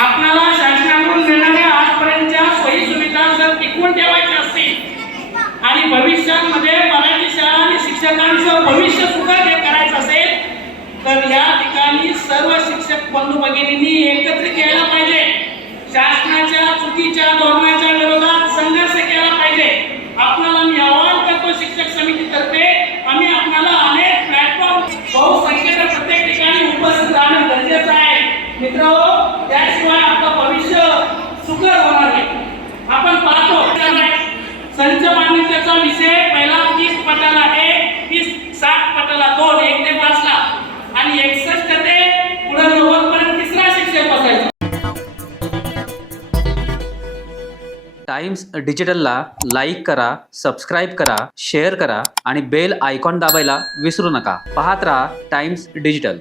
आपल्याला शासनाकडून मिळणाऱ्या आजपर्यंतच्या सोयी सुविधा जर टिकवून ठेवायच्या असतील आणि भविष्यामध्ये मराठी शाळा आणि शिक्षकांचं भविष्य सुधार करायचं असेल तर या ठिकाणी सर्व शिक्षक बंधू भगिनींनी एकत्रित यायला पाहिजे. शासनाच्या चुकीच्या धोरणाच्या विरोधात संघर्ष केला पाहिजे. आपल्याला मी आवाहन करतो शिक्षक समितीतर्फे आम्ही आपल्याला अनेक प्लॅटफॉर्म बहुसंख्येने प्रत्येक ठिकाणी उपस्थित राहणं गरजेचं आहे. मित्रांनो, त्याशिवाय आपलं भविष्य सुकर होणार नाही. आपण पाहतो संच मान्यतेचा विषय पहिला 30 पटाला 1, 60 पटाला 2, 1 ते 5 ला आणि 61 ते पुढे 90 पर्यंत तिसरा शिक्षक बसायचा. टाइम्स डिजिटलला लाईक करा, सबस्क्राईब करा, शेअर करा आणि बेल आयकॉन दाबायला विसरू नका. पाहत रहा टाइम्स डिजिटल.